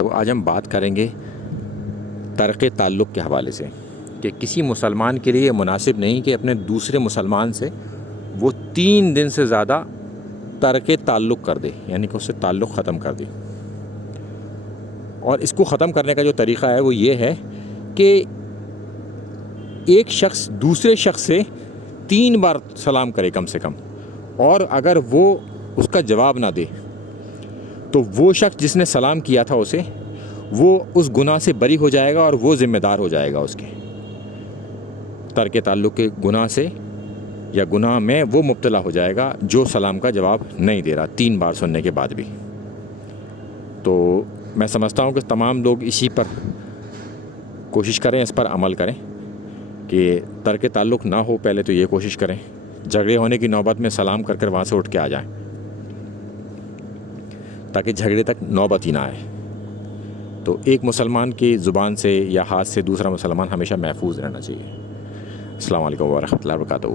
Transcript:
تو آج ہم بات کریں گے ترک تعلق کے حوالے سے کہ کسی مسلمان کے لیے یہ مناسب نہیں کہ اپنے دوسرے مسلمان سے وہ 3 دن سے زیادہ ترک تعلق کر دے، یعنی کہ اس سے تعلق ختم کر دے۔ اور اس کو ختم کرنے کا جو طریقہ ہے وہ یہ ہے کہ ایک شخص دوسرے شخص سے 3 بار سلام کرے کم سے کم، اور اگر وہ اس کا جواب نہ دے تو وہ شخص جس نے سلام کیا تھا اسے، وہ اس گناہ سے بری ہو جائے گا اور وہ ذمہ دار ہو جائے گا اس کے ترک تعلق کے گناہ سے، یا گناہ میں وہ مبتلا ہو جائے گا جو سلام کا جواب نہیں دے رہا 3 بار سننے کے بعد بھی۔ تو میں سمجھتا ہوں کہ تمام لوگ اسی پر کوشش کریں، اس پر عمل کریں کہ ترک تعلق نہ ہو۔ پہلے تو یہ کوشش کریں، جھگڑے ہونے کی نوبت میں سلام کر کر وہاں سے اٹھ کے آ جائیں تاکہ جھگڑے تک نوبت ہی نہ آئے۔ تو ایک مسلمان کی زبان سے یا ہاتھ سے دوسرا مسلمان ہمیشہ محفوظ رہنا چاہیے۔ السلام علیکم ورحمۃ اللہ وبرکاتہ۔